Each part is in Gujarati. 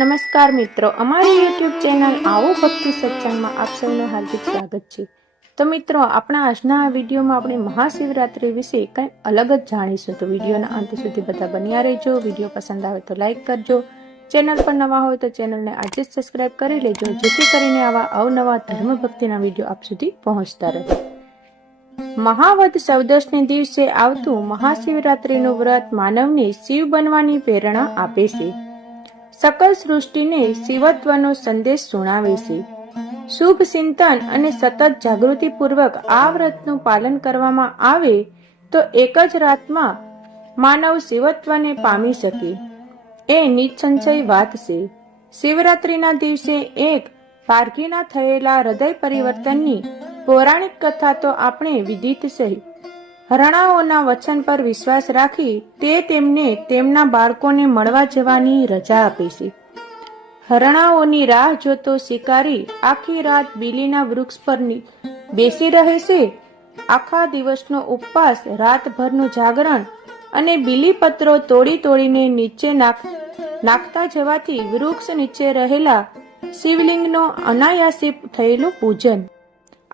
નમસ્કાર મિત્રો, અમારી યુટ્યુબ ચેનલ આવો ભક્તિ સત્સંગમાં આપ સૌનું હાર્દિક સ્વાગત છે. તો મિત્રો, આપણા આજના આ વિડીયોમાં આપણે મહાશિવરાત્રિ વિશે કંઈ અલગ જ જાણીશું. તો વિડીયોના અંત સુધી બધા બન્યા રહેજો. વીડિયો પસંદ આવે તો લાઈક કરજો. ચેનલ પર નવા હોય તો ચેનલને આજે જ સબસ્ક્રાઇબ કરી લેજો, જેથી કરીને આવા અવનવા ધર્મ ભક્તિના વીડિયો આપ સુધી પહોંચતા રહે. મહાવદ સૌદશને દિવસે આવતું મહાશિવરાત્રિનું વ્રત માનવને શિવ બનવાની પ્રેરણા આપે છે. સકલ સૃષ્ટિને શિવત્વનો સંદેશ સુણાવે છે. શુભ ચિંતન અને સતત જાગૃતિપૂર્વક આ વ્રતનું પાલન કરવામાં આવે તો એક જ રાતમાં માનવ શિવત્વને પામી શકે. એ નિસંશય વાત છે. શિવરાત્રિના દિવસે એક પારઘીના થયેલા હૃદય પરિવર્તનની પૌરાણિક કથા તો આપણે વિદિત છે. હરણાઓના વચન પર વિશ્વાસ રાખી તે તેમને તેમના બાળકોને મળવા જવાની રજા આપે છે. હરણાઓની રાહ જોતો શિકારી આખી રાત બીલીના વૃક્ષ પર બેસી રહે છે. આખા દિવસનો ઉપવાસ, રાતભરનું જાગરણ અને બીલીપત્રો તોડી તોડીને નીચે નાખ, નાખતા જવાથી વૃક્ષ નીચે રહેલા શિવલિંગનો અનાયાસી થયેલું પૂજન.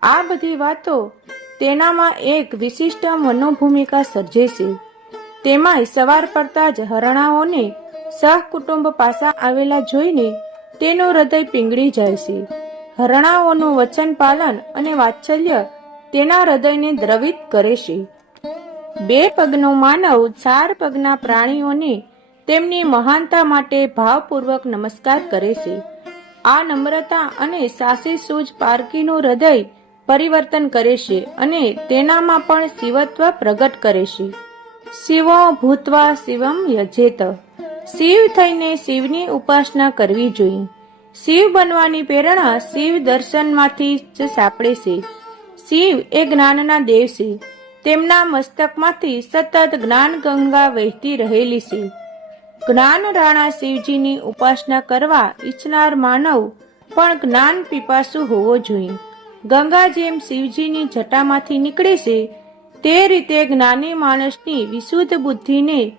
આ બધી વાતો તેનામાં એક વિશિષ્ટ મનોભૂમિકા સર્જે છે. તેમાંય સવાર પડતા જ હરણાઓને સહકુટુંબ પાસા આવેલા જોઈને તેનું હૃદય પીંગળી જાય છે. હરણાઓનું વચન પાલન અને વાત્સલ્ય તેના હૃદયને દ્રવિત કરે છે. બે પગનો માનવ ચાર પગના પ્રાણીઓને તેમની મહાનતા માટે ભાવપૂર્વક નમસ્કાર કરે છે. આ નમ્રતા અને સાસી સૂઝ પારકીનું હૃદય પરિવર્તન કરે છે અને તેનામાં પણ શિવત્વ પ્રગટ કરે છે. શિવો ભૂતવા શિવમ યજેત. શિવ થઈને શિવની ઉપાસના કરવી જોઈએ. શિવ બનવાની પ્રેરણા શિવ દર્શનમાંથી જ સાંપડે છે. શિવ એ જ્ઞાનના દેવ છે. તેમના મસ્તકમાંથી સતત જ્ઞાન ગંગા વહેતી રહેલી છે. જ્ઞાન રાણા શિવજીની ઉપાસના કરવા ઈચ્છનાર માનવ પણ જ્ઞાન પીપાસુ હોવો જોઈએ. ગંગા જેમ શિવજીની જટામાંથી નીકળે છે, તે રીતે જ્ઞાની માણસની વિશુદ્ધ બુદ્ધિને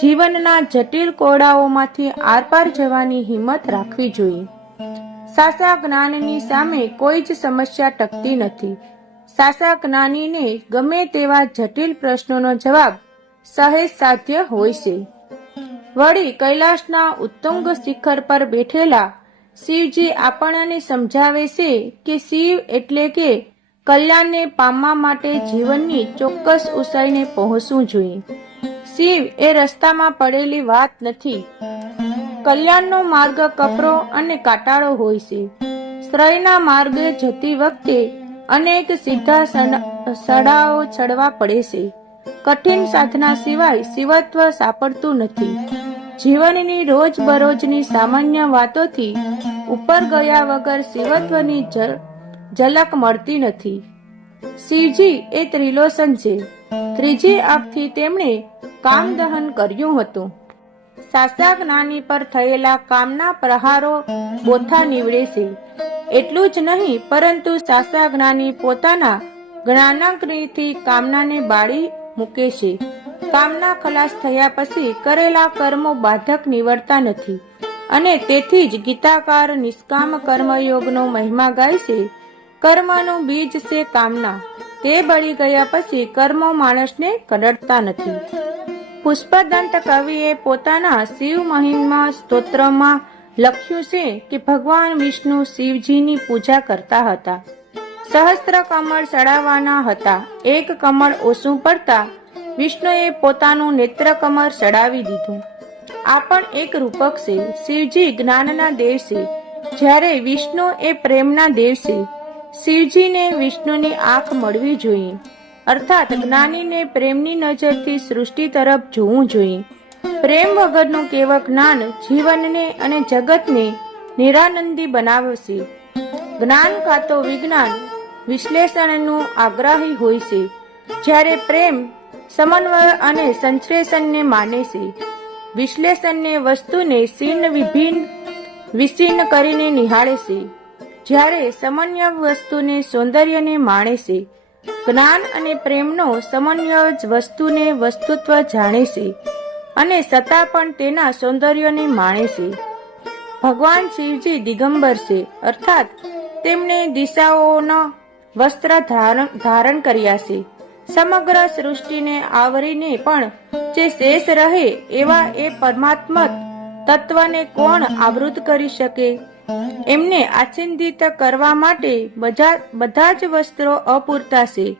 જીવનના જટિલ કોડાઓમાંથી આરપાર જવાની હિંમત રાખવી જોઈએ. સાસા જ્ઞાનની સામે કોઈ જ સમસ્યા ટકતી નથી. સાસા જ્ઞાનીને ગમે તેવા જટિલ પ્રશ્નોનો જવાબ સહેજ સાધ્ય હોય છે. વળી કૈલાસના ઉત્તુંગ શિખર પર બેઠેલા શિવજી આપણને સમજાવે છે કે શિવ એટલે કે કલ્યાણને પામવા માટે જીવનની ચોક્કસ ઉંચાઈને પહોંચવું જોઈએ. શિવ એ રસ્તામાં પડેલી વાત નથી. કલ્યાણનો માર્ગ કપરો અને કાટાળો હોય છે. શ્રયના માર્ગે જતી વખતે અનેક સીધા સડાઓ ચડવા પડે છે. કઠિન સાધના સિવાય શિવત્વ સાંપડતું નથી. જીવનની રોજબરોજની સામાન્ય વાતોથી ઉપર ગયા વગર શિવત્વની ઝલક મળતી નથી. શિવજી એ ત્રિલોસન છે. ત્રીજી આંખથી તેમણે કામ દહન કર્યું હતું. સાસા જ્ઞાની પર થયેલા કામના પ્રહારો બોથા નીવડે છે. એટલું જ નહીં, પરંતુ સાસા જ્ઞાની પોતાના જ્ઞાનાગ્નિથી કામનાને બાળી મૂકે છે. કામના ખલાસ થયા પછી કરેલા કર્મો બાધક નીવડતા નથી. અને તેથી જ ગીતાકાર નિષ્કામ કર્મયોગનો મહિમા ગાય છે. કર્મનું બીજ છે કામના. તે બળી ગયા પછી કર્મો માણસને કડડતા નથી. પુષ્પદંત કવિએ પોતાના શિવ મહિમા સ્તોત્રમાં લખ્યું છે કે ભગવાન વિષ્ણુ શિવજીની પૂજા કરતા હતા. સહસ્ત્ર કમળ ચડાવવાના હતા. એક કમળ ઓછું પડતા વિષ્ણુએ પોતાનું નેત્ર કમળ ચડાવી દીધું. આ પણ એક રૂપક છે, શિવજી જ્ઞાનના દેવ છે જ્યારે વિષ્ણુ એ પ્રેમના દેવ છે શિવજીને વિષ્ણુની આંખ મળવી જોઈએ. અર્થાત જ્ઞાનીને પ્રેમની નજરથી સૃષ્ટિ તરફ જોવું જોઈએ. પ્રેમ વગરનું કેવળ જ્ઞાન જીવનને અને જગતને નિરાનંદી બનાવશે. જ્ઞાન કાં તો વિજ્ઞાન, વિશ્લેષણનું આગ્રાહી હોય છે. જ્યારે પ્રેમ સમન્વય અને સંશ્લેષણને માને છે. વિશ્લેષણને વસ્તુને સીન વિભિન્ન વિસીન કરીને નિહાળે છે. જ્યારે સમન્વય વસ્તુને સૌંદર્યને માણે છે. જ્ઞાન અને પ્રેમનો સમન્વય જ વસ્તુને વસ્તુત્વ જાણે છે અને છતાં પણ તેના સૌંદર્યને માણે છે. ભગવાન શિવજી દિગંબર છે, અર્થાત તેમણે દિશાઓનો વસ્ત્ર ધારણ ધારણ કર્યા છે. સમગ્ર સૃષ્ટિને આવરીને પણ જે શેષ રહે એવા એ પરમાત્મક તત્વને કોણ આવૃત કરી શકે? એમને આચ્છાદિત કરવા માટે બધા જ વસ્ત્રો અપૂરતા છે.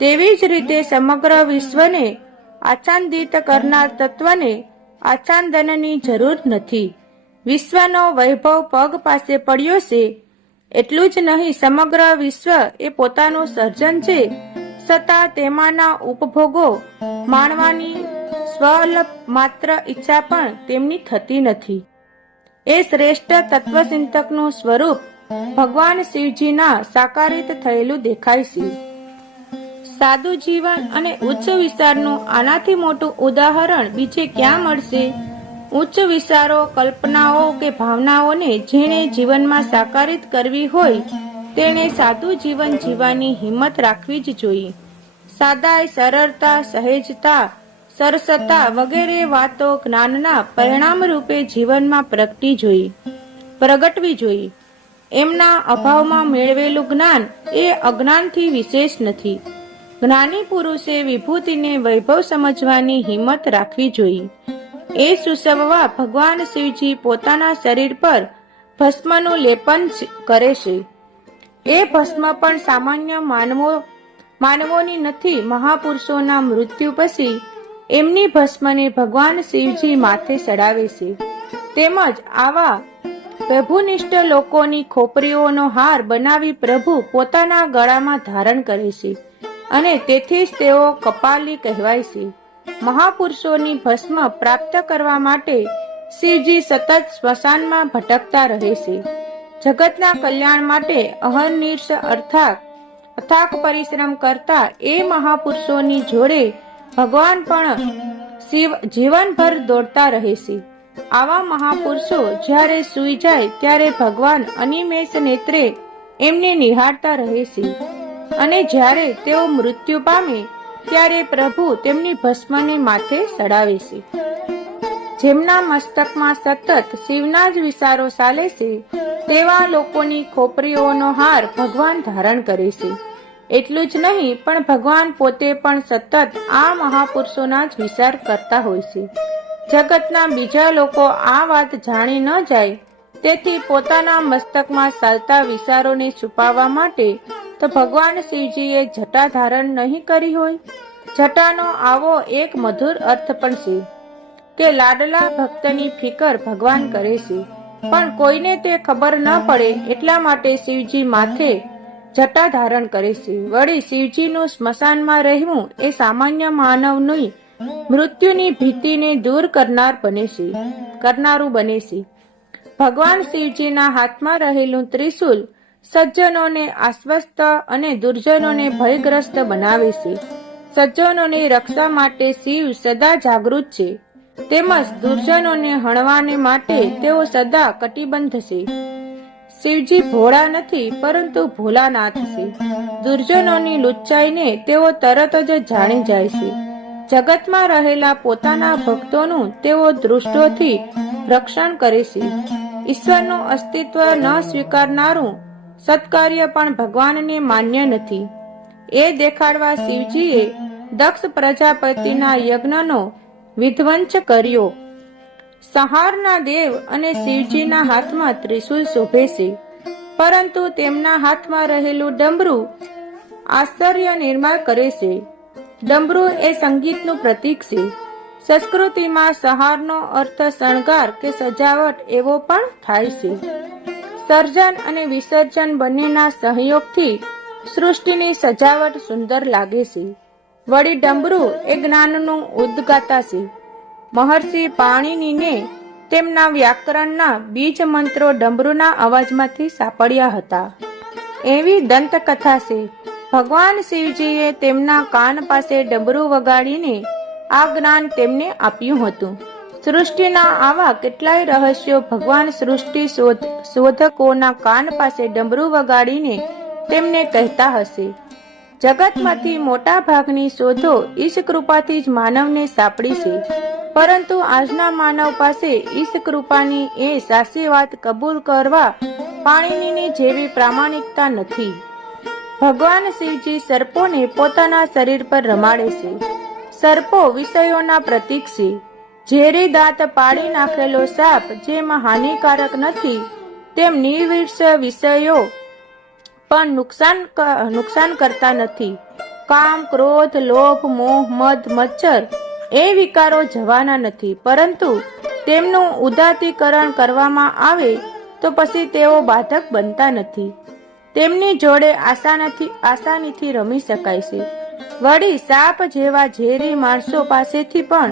તેવી જ રીતે સમગ્ર વિશ્વને આચ્છાદિત કરનાર તત્વને આચ્છાદનની જરૂર નથી. વિશ્વનો વૈભવ પગ પાસે પડ્યો છે. એટલું જ નહીં, સમગ્ર વિશ્વ એ પોતાનું સર્જન છે. છતાં તેમાંના ઉપભોગો માણવાની સ્વલ્પ માત્ર ઈચ્છા પણ તેમની થતી નથી. એ શ્રેષ્ઠ તત્વચિંતકનું સ્વરૂપ ભગવાન શિવજીના સાકારિત થયેલું દેખાય છે. સાદું જીવન અને ઉચ્ચ વિચારનું આનાથી મોટું ઉદાહરણ બીજે ક્યાં મળશે? ઉચ્ચ વિચારો, કલ્પનાઓ કે ભાવનાઓને જેણે જીવનમાં સાકારિત કરવી હોય, તેણે સાદું જીવન જીવવાની હિંમત રાખવી જ જોઈએ. સાદાઈ સરળતા, સહેજતા, સરસતા વગેરે વાતો જ્ઞાનના પરિણામ રૂપે જીવનમાં પ્રગટી જોઈએ પ્રગટવી જોઈએ એમના અભાવમાં મેળવેલું જ્ઞાન એ અજ્ઞાનથી વિશેષ નથી. જ્ઞાની પુરુષે વિભૂતિને વૈભવ સમજવાની હિંમત રાખવી જોઈએ એ સુસવવા ભગવાન શિવજી પોતાના શરીર પર ભસ્મનું લેપન કરે છે. એ ભસ્મ પણ સામાન્ય માનવો માનવોની નથી, મહાપુરુષોના મૃત્યુ પછી એમની ભસ્મને ભગવાન શિવજી માથે ચડાવે છે. તેમજ આવા પ્રભુનિષ્ઠ લોકોની ખોપરીઓનો હાર બનાવી પ્રભુ પોતાના ગળામાં ધારણ કરે છે અને તેથી જ તેઓ કપાલી કહેવાય છે. મહાપુરુષોની ભસ્મ પ્રાપ્ત કરવા માટે શિવજી સતત સ્મશાનમાં ભટકતા રહે છે. જગતના કલ્યાણ માટે અહર્નિશ અર્થાત અથાક પરિશ્રમ કરતા એ મહાપુરુષોની જોડે ભગવાન પણ જીવનભર દોડતા રહે આવા મહાપુરુષો જ્યારે સૂઈ જાય ત્યારે ભગવાન અનિમેષ નેત્રે એમને નિહાળતા રહે છે અને જ્યારે તેઓ મૃત્યુ પામે ત્યારે પ્રભુ તેમની ભસ્મને માથે ચડાવે છે. જેમના મસ્તકમાં સતત શિવના જ વિચારો ચાલે છે તેવા લોકોની ખોપરીઓનો હાર ભગવાન ધારણ કરે છે. એટલું જ નહીં, પણ ભગવાન પોતે પણ સતત આ મહાપુરુષોના જ વિચાર કરતા હોય છે. જગતના બીજા લોકો આ વાત જાણી ન જાય, તેથી પોતાના મસ્તકમાં ચાલતા વિચારોને છુપાવવા માટે તો ભગવાન શિવજીએ જટા ધારણ નહીં કરી હોય. જટાનો આવો એક મધુર અર્થ પણ છે કે લાડલા ભક્તની ફિકર ભગવાન કરે છે. પણ કોઈને તે ખબર ન પડે એટલા માટે શિવજી માથે જટા ધારણ કરે છે. વળી શિવજીનું સ્મશાનમાં રહેવું એ સામાન્ય માનવની મૃત્યુની ભીતિને દૂર કરનાર બને છે, કરનારું બને છે. ભગવાન શિવજીના હાથમાં રહેલું ત્રિશુલ સજ્જનોને આશ્વસ્ત અને દુર્જનોને ભયગ્રસ્ત બનાવે છે. સજ્જનોની રક્ષા માટે શિવ સદા જાગૃત છે. તેમજ દુર્જનોને હણવાને માટે તેઓ સદા કટિબંધ છે. શિવજી ભોળા નથી, પરંતુ ભોલાનાથ છે. દુર્જનોની લુચ્ચાઈને તેઓ તરત જ જાણી જાય છે. જગતમાં રહેલા પોતાના ભક્તોનું તેઓ દૃષ્ટોથી રક્ષણ કરે છે. ઈશ્વરનું અસ્તિત્વ ન સ્વીકારનારું સત્કાર્ય પણ ભગવાનને માન્ય નથી. એ દેખાડવા શિવજીએ દક્ષ પ્રજાપતિના યજ્ઞનો વિધ્વંસ કર્યો. સહારના દેવ અને શિવજીના હાથમાં ત્રિશુલ શોભે છે. પરંતુ તેમના હાથમાં રહેલું ડમરું આશ્ચર્ય નિર્માણ કરે છે. ડમરું એ સંગીતનું પ્રતીક છે. સંસ્કૃતિમાં સહારનો અર્થ શણગાર કે સજાવટ એવો પણ થાય છે. સર્જન અને વિસર્જન બંનેના સહયોગથી સૃષ્ટિની સજાવટ સુંદર લાગે છે. વળી ડમરું એ જ્ઞાનનું ઉદ્ગાતા છે. મહર્ષિ પાણીનીને તેમના વ્યાકરણના બીજ મંત્રો ડમરુના અવાજમાંથી સાંપડ્યા હતા. એવી દંતકથા છે. ભગવાન શિવજીએ તેમના કાન પાસે ડમરું વગાડીને આ જ્ઞાન તેમને આપ્યું હતું. સૃષ્ટિના આવા કેટલાય રહસ્યો ભગવાન સૃષ્ટિ શોધ, શોધકોના કાન પાસે ડમરું વગાડીને તેમને કહેતા હશે. જગતમાંથી મોટા ભાગની શોધો ઈશ કૃપાથી જ માનવને સાંપડી છે. પરંતુ આજના માનવ પાસે ઈશ કૃપાની એ સાચી વાત કબૂલ કરવા પાણીની જેવી પ્રામાણિકતા નથી. ભગવાન શિવજી સર્પોને પોતાના શરીર પર રમાડે છે. સર્પો વિષયોના પ્રતીક છે. ઝેરી દાંત પાડી નાખેલો સાપ જેમાં હાનિકારક નથી, તેમ નિર્વિષ વિષયો પણ નુકસાન નુકસાન કરતા નથી. કામ, ક્રોધ, લોભ, મોહ, મદ, મચ્છર એ વિકારો જવાના નથી. પરંતુ તેમનું ઉદાતીકરણ કરવામાં આવે તો પછી તેઓ બાધક બનતા નથી. તેમની જોડે આસાનાથી, આસાનીથી રમી શકાય છે. વળી સાપ જેવા ઝેરી માણસો પાસેથી પણ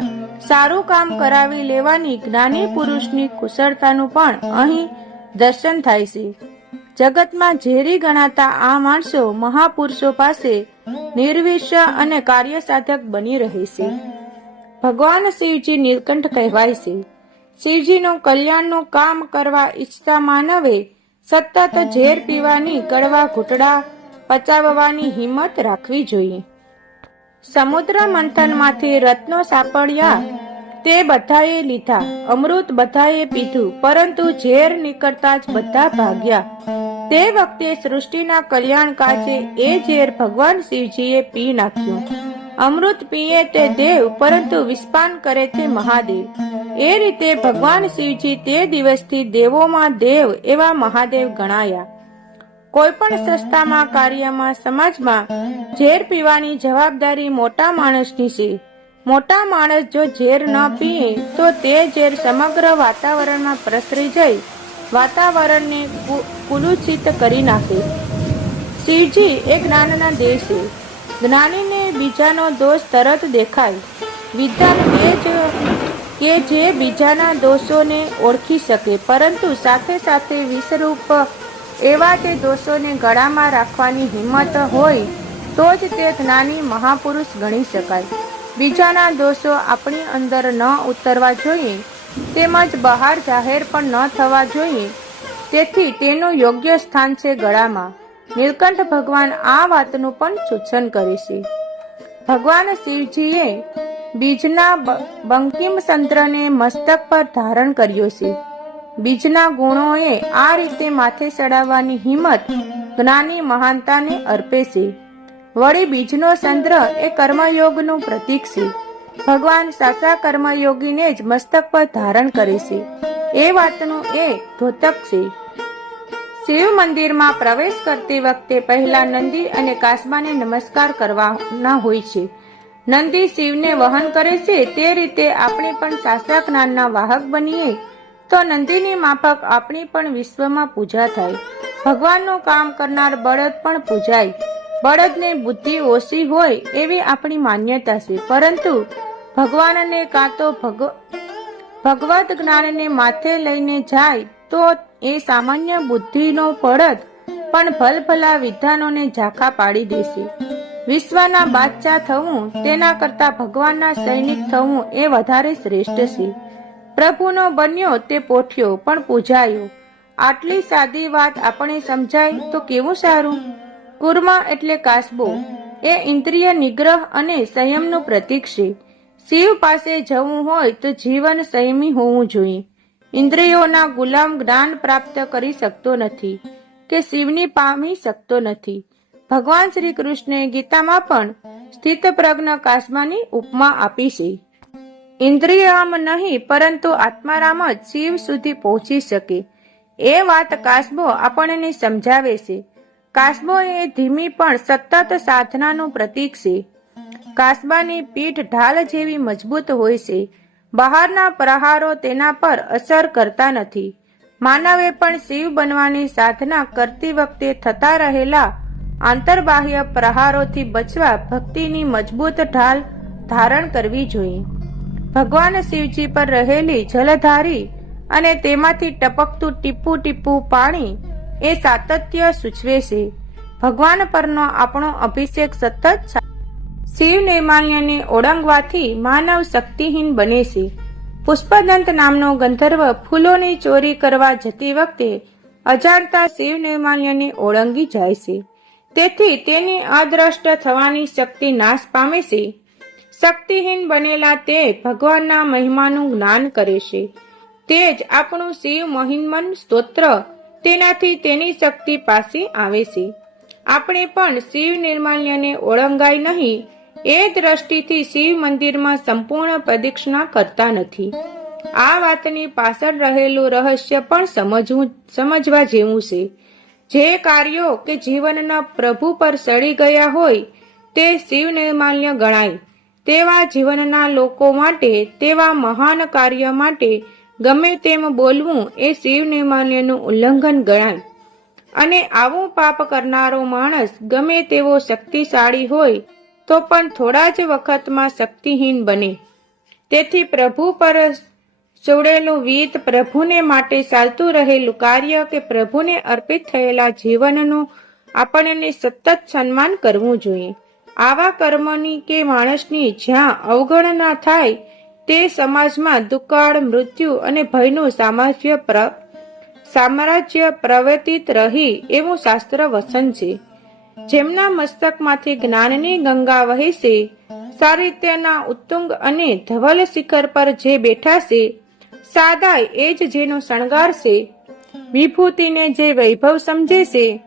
સારું કામ કરાવી લેવાની જ્ઞાની પુરુષની કુશળતાનું પણ અહીં દર્શન થાય છે. જગતમાં ઝેરી ગણાતા આ માણસો મહાપુરુષો પાસે નિર્વિષ અને કાર્યસાધક બની રહે છે. ભગવાન શિવજી નીલકંઠ કહેવાય છે. શિવજીનું કલ્યાણનું કામ કરવા ઈચ્છતા માનવે સતત ઝેર પીવાની, કડવા ઘૂંટડા પચાવવાની હિંમત રાખવી જોઈએ. સમુદ્ર મંથનમાંથી રત્નો સાંપડ્યા તે બધાએ લીધા, અમૃત બધાએ પીધું, પરંતુ ઝેર નીકળતા જ બધા ભાગ્યા. તે વખતે સૃષ્ટિના કલ્યાણ કાચે એ ઝેર ભગવાન શિવજીએ પી નાખ્યું. અમૃત પીએ તે દેવ પરંતુ વિસ્પાન કરે તે મહાદેવ. એ રીતે ભગવાન શિવજી તે દિવસથી દેવોમાં દેવ એવા મહાદેવ ગણાયા. કોઈ પણ સંસ્થામાં, કાર્યમાં, સમાજમાં ઝેર પીવાની જવાબદારી મોટા માણસની છે. મોટા માણસ જો ઝેર ન પીએ, તો તે ઝેર સમગ્ર વાતાવરણમાં પ્રસરી જઈ વાતાવરણને કુ- કુલુષિત કરી નાખે. શિવજી એ જ્ઞાનના દેહ છે જ્ઞાનીને બીજાનો દોષ તરત દેખાય. વિદ્વાન એ જ કે જે બીજાના દોષોને ઓળખી શકે, પરંતુ સાથે સાથે વિષરૂપ એવા તે દોષોને ગળામાં રાખવાની હિંમત હોય, તો જ તે જ્ઞાની મહાપુરુષ ગણી શકાય. બીજાના દોષો આપણી અંદર ન ઉતરવા જોઈએ તેમજ બહાર જાહેર પણ ન થવા જોઈએ. તેથી તેનું યોગ્ય સ્થાન છે ગળામાં. નીલકંઠ ભગવાન આ વાતનું પણ સૂચન કરે છે ભગવાન શિવજીએ બીજના બંકિમ સંત્રને મસ્તક પર ધારણ કર્યો છે. બીજના ગુણોએ આ રીતે માથે ચડાવવાની હિંમત જ્ઞાની મહાનતાને અર્પે છે. વળી બીજનો ચંદ્ર એ કર્મયોગનું પ્રતીક છે. ભગવાન સાચા કર્મયોગીને જ મસ્તક પર ધારણ કરે એ વાતનું એ ધોતક છે. શિવ મંદિરમાં પ્રવેશ કરતી વખતે પહેલા નંદી અને કાસબાને નમસ્કાર કરવાના હોય છે. નંદી શિવને વહન કરે છે તે રીતે આપણે પણ શાસ્ત્ર જ્ઞાનના વાહક બનીએ. તો નંદીની માફક આપણી પણ વિશ્વમાં પૂજા થાય. ભગવાનનું કામ કરનાર બળદ પણ પૂજાય. બળદને બુદ્ધિ ઓછી હોય એવી આપણી માન્યતા છે. પરંતુ ભગવાનને કાં તો ભગ ભગવત જ્ઞાનને માથે લઈને જાય તો એ સામાન્ય બુદ્ધિનો પડત પણ ભલભલા વિધાનોને ઝાંખા પાડી દેશે. વિશ્વના બાદશાહ થવું, તેના કરતા ભગવાનના સૈનિક થવું એ વધારે શ્રેષ્ઠ છે. પ્રભુનો બન્યો તે પોઠ્યો, પણ પૂજાયો. આટલી સાદી વાત આપણે સમજાય તો કેવું સારું? કુર્મા એટલે કાસબો. એ ઇન્દ્રિય નિગ્રહ અને સંયમનું પ્રતીક છે. શિવ પાસે જવું હોય તો જીવન સંયમી હોવું જોઈએ. ઇન્દ્રિયોના ગુલામ જ્ઞાન પ્રાપ્ત કરી શકતો નથી કે શિવની પામી શકતો નથી. ભગવાન શ્રી કૃષ્ણે ગીતામાં પણ સ્થિત પ્રજ્ઞ કાસમાની ઉપમા આપી છે. ઇન્દ્રિયામ નહીં, પરંતુ આત્મારામ જ શિવ સુધી પહોંચી શકે. એ વાત કાસબો આપણને સમજાવે છે. કાસબો એ ધીમી પણ સતત સાધનાનું પ્રતીક છે. કાસબાની પીઠ ઢાલ જેવી મજબૂત હોય છે. બહારના પ્રહારો તેના પર અસર કરતા નથી. માનવે પણ શિવ બનવાની સાધના કરતી વખતે થતા રહેલા આંતરબાહ્ય પ્રહારોથી બચવા ભક્તિની મજબૂત ઢાલ ધારણ કરવી જોઈએ. ભગવાન શિવજી પર રહેલી જલધારી અને તેમાંથી ટપકતું ટીપું ટીપું પાણી એ સાતત્ય સૂચવે છે. ભગવાન પરનો આપણો અભિષેક સતત શિવ નૈમાન્યને ઓળંગવાથી માનવ શક્તિહીન બને છે. પુષ્પદંત નામનો ગંધર્વ ફૂલોની ચોરી કરવા જતી વખતે અજાણતા શિવ નૈમાન્યને ઓળંગી જાય છે. તેથી તેની અદ્રષ્ટ થવાની શક્તિ નાશ પામે છે. શક્તિહીન બનેલા તે ભગવાનના મહિમાનું જ્ઞાન કરે છે. તે જ આપણું શિવ મહિમન સ્તોત્ર તેનાથી તેની શક્તિ પાસે આવે છે. આપણે પણ શિવ નિર્માલ્યને ઓળંગાય નહીં એ દ્રષ્ટિથી શિવ મંદિરમાં સંપૂર્ણ પ્રદક્ષિણા કરતા નથી. આ વાતની પાછળ રહેલું રહસ્ય પણ સમજવું, સમજવા જેવું છે. જે કાર્યો કે જીવનના પ્રભુ પર સડી ગયા હોય, તે શિવ નિર્માલ્ય ગણાય. તેવા જીવનના લોકો માટે, તેવા મહાન કાર્ય માટે ગમે તેમ બોલવું એ શિવ નિર્માલ્યનું ઉલ્લંઘન ગણાય. અને આવું પાપ કરનારો માણસ ગમે તેવો શક્તિશાળી હોય તો પણ થોડા જ વખતમાં શક્તિહીન બને. તેથી પ્રભુ પર જોડેલું વીત પ્રભુને માટે ચાલતું રહેલું કાર્ય કે પ્રભુને અર્પિત થયેલા જીવનનું આપણને સતત સન્માન કરવું જોઈએ. આવા કર્મની કે માણસની જ્યાં અવગણના થાય તે સમાજમાં દુકાળ, મૃત્યુ અને ભયનું સામાજ્ય સામ્રાજ્ય પ્રવર્તિત રહી એવું શાસ્ત્ર વસન છે. જેમના મસ્તકમાંથી જ્ઞાનની ગંગા વહે છે સાહિત્યના ઉત્તુંગ અને ધવલ શિખર પર જે બેઠા છે સાદાય એ જ જેનો શણગાર છે વિભૂતિને જે વૈભવ સમજે છે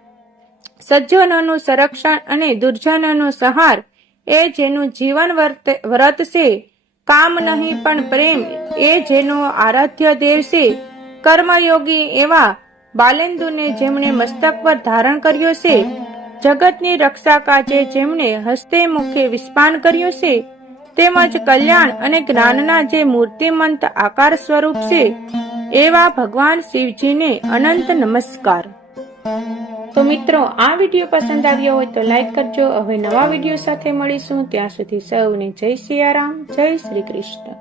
સજ્જનોનું સંરક્ષણ અને દુર્જનોનો સહાર એ જેનું જીવન વ્રત છે કામ નહીં પણ પ્રેમ એ જેનો આરાધ્ય દેવ છે કર્મયોગી એવા બાલેન્દુને જેમણે મસ્તક પર ધારણ કર્યો છે. જગતની રક્ષા કાજે જેમણે હસ્તે મુખે વિસ્પાન કર્યું છે, તેમજ કલ્યાણ અને જ્ઞાનના જે મૂર્તિમંત આકાર સ્વરૂપ છે, એવા ભગવાન શિવજીને અનંત નમસ્કાર. તો મિત્રો, આ વીડિયો પસંદ આવ્યો હોય તો લાઈક કરજો. હવે નવા વીડિયો સાથે મળીશું. ત્યાં સુધી સૌને જય સિયારામ, જય શ્રી કૃષ્ણ.